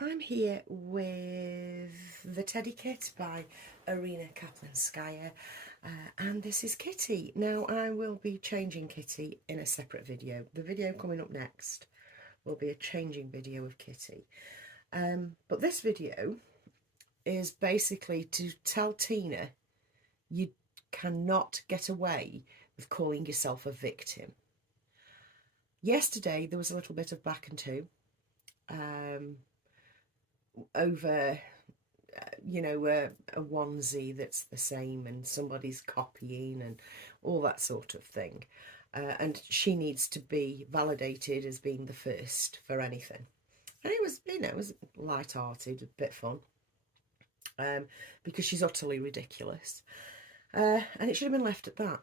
I'm here with The Teddy Kit by Arena Kaplanskaya, and this is Kitty. Now I will be changing Kitty in a separate video. The video coming up next will be a changing video of Kitty. But this video is basically to tell Tina you cannot get away with calling yourself a victim. Yesterday there was a little bit of back and two over a onesie that's the same and somebody's copying and all that sort of thing, and she needs to be validated as being the first for anything. And it was, it was light-hearted, a bit fun, because she's utterly ridiculous, and it should have been left at that.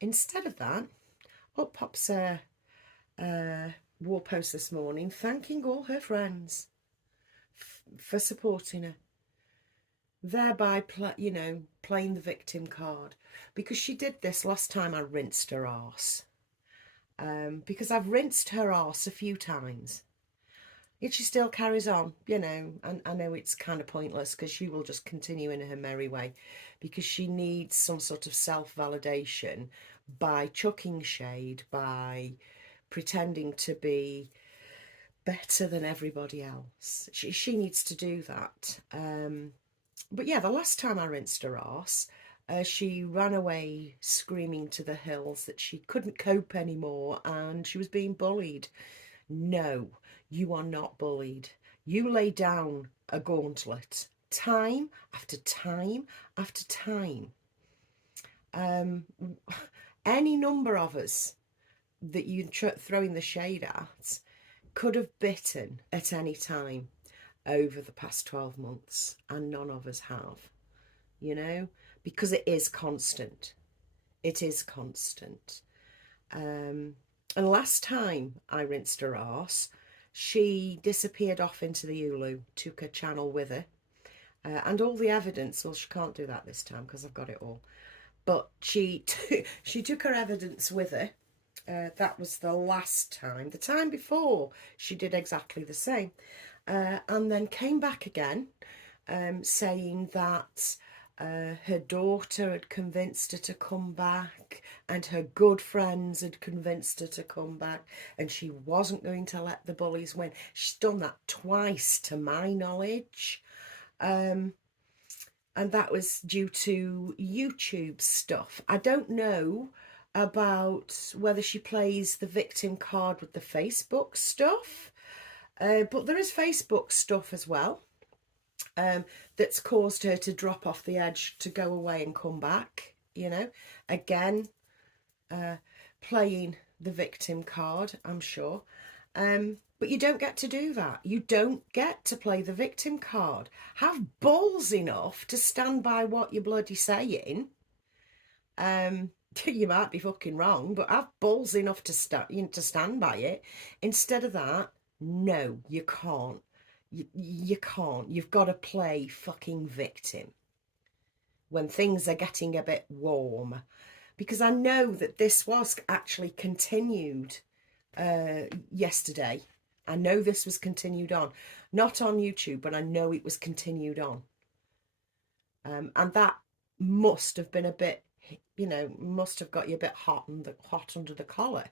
Instead of that, up pops a wall post this morning thanking all her friends for supporting her, thereby playing the victim card, because she did this last time I rinsed her arse, because I've rinsed her arse a few times, yet she still carries on, and I know it's kind of pointless because she will just continue in her merry way, because she needs some sort of self-validation by chucking shade, by pretending to be better than everybody else. She needs to do that. But yeah, the last time I rinsed her arse, she ran away screaming to the hills that she couldn't cope anymore and she was being bullied. No, you are not bullied. You lay down a gauntlet time after time after time. Any number of us that you throwing the shade at could have bitten at any time over the past 12 months, and none of us have, because it is constant. It is constant. And last time I rinsed her arse, she disappeared off into the Ulu, took her channel with her, and all the evidence. Well, she can't do that this time because I've got it all, but she took her evidence with her. That was the last time. The time before, she did exactly the same, and then came back again, saying that her daughter had convinced her to come back and her good friends had convinced her to come back, and she wasn't going to let the bullies win. She's done that twice to my knowledge, and that was due to YouTube stuff. I don't know about whether she plays the victim card with the Facebook stuff, but there is Facebook stuff as well, that's caused her to drop off the edge, to go away and come back, again, playing the victim card, I'm sure. But you don't get to do that. You don't get to play the victim card. Have balls enough to stand by what you're bloody saying. You might be fucking wrong, but have balls enough to stand by it. Instead of that, no, you can't. You can't. You've got to play fucking victim when things are getting a bit warm, because I know that this was actually continued yesterday. I know this was continued on, not on YouTube, but I know it was continued on, and that must have been a bit, must have got you a bit hot under the collar.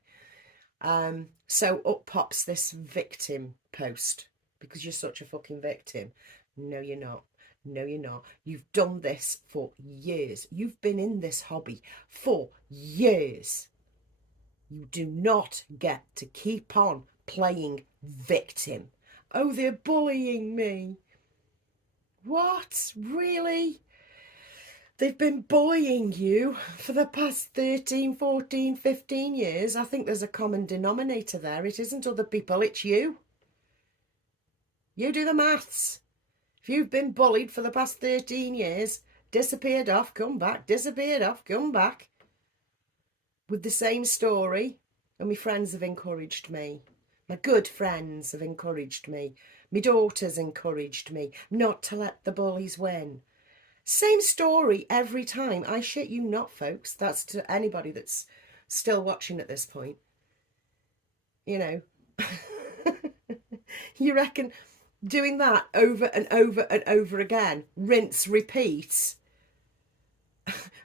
So up pops this victim post, because you're such a fucking victim. No, you're not. No, you're not. You've done this for years. You've been in this hobby for years. You do not get to keep on playing victim. Oh, they're bullying me. What? Really? They've been bullying you for the past 13, 14, 15 years. I think there's a common denominator there. It isn't other people, it's you. You do the maths. If you've been bullied for the past 13 years, disappeared off, come back, disappeared off, come back, with the same story, and my friends have encouraged me. My good friends have encouraged me. My daughter's encouraged me not to let the bullies win. Same story every time. I shit you not, folks. That's to anybody that's still watching at this point. You reckon doing that over and over and over again, rinse, repeat,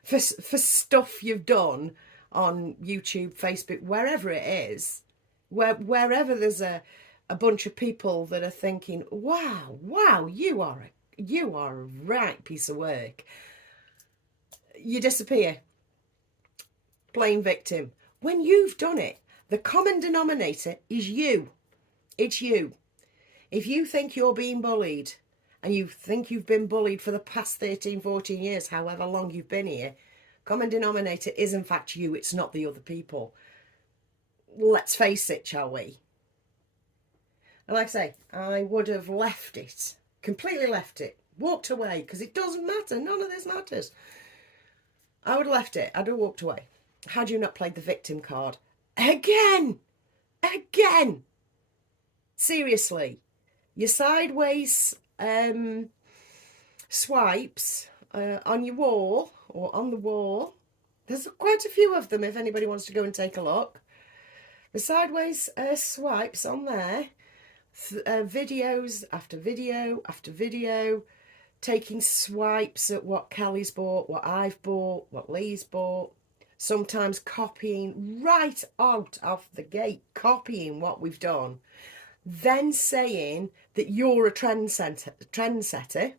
for stuff you've done on YouTube, Facebook, wherever it is, wherever there's a bunch of people that are thinking, wow, you are a right piece of work. You disappear, playing victim. When you've done it, the common denominator is you. It's you. If you think you're being bullied, and you think you've been bullied for the past 13, 14 years, however long you've been here, common denominator is in fact you. It's not the other people. Let's face it, shall we? And like I say, I would have left it, completely left it, walked away, because it doesn't matter. None of this matters. I would have left it. I'd have walked away. Had you not played the victim card again, seriously, your sideways swipes on your wall or on the wall. There's quite a few of them if anybody wants to go and take a look. The sideways swipes on there, videos after video after video, taking swipes at what Kelly's bought, what I've bought, what Lee's bought, sometimes copying right out of the gate, copying what we've done, then saying that you're a trendsetter,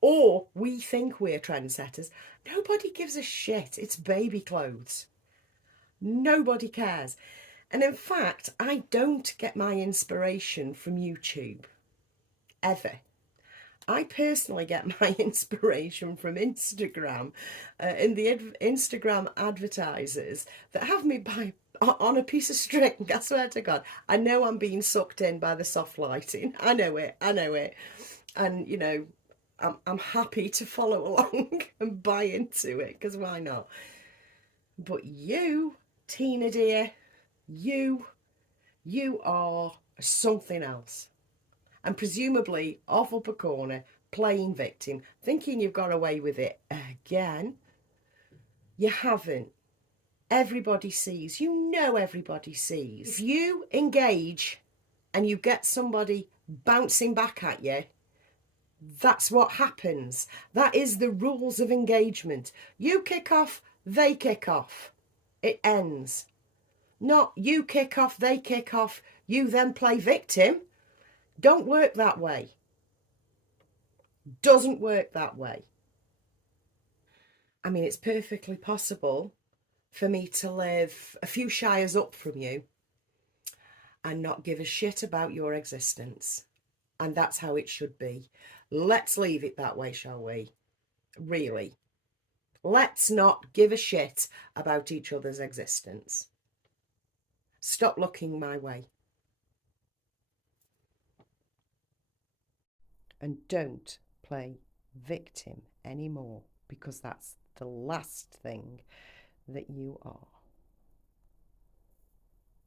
or we think we're trendsetters. Nobody gives a shit. It's baby clothes. Nobody cares. And in fact, I don't get my inspiration from YouTube, ever. I personally get my inspiration from Instagram, in the Instagram advertisers that have me on a piece of string. I swear to God, I know I'm being sucked in by the soft lighting. I know it. And, you know, I'm happy to follow along and buy into it, because why not? But you, Tina dear, you are something else. And presumably off up a corner, playing victim, thinking you've got away with it again. You haven't. Everybody sees. You know everybody sees. If you engage and you get somebody bouncing back at you, that's what happens. That is the rules of engagement. You kick off, they kick off. It ends. Not you kick off, they kick off, you then play victim. Don't work that way. Doesn't work that way. I mean, it's perfectly possible for me to live a few shires up from you and not give a shit about your existence. And that's how it should be. Let's leave it that way, shall we? Really. Let's not give a shit about each other's existence. Stop looking my way. And don't play victim anymore, because that's the last thing that you are.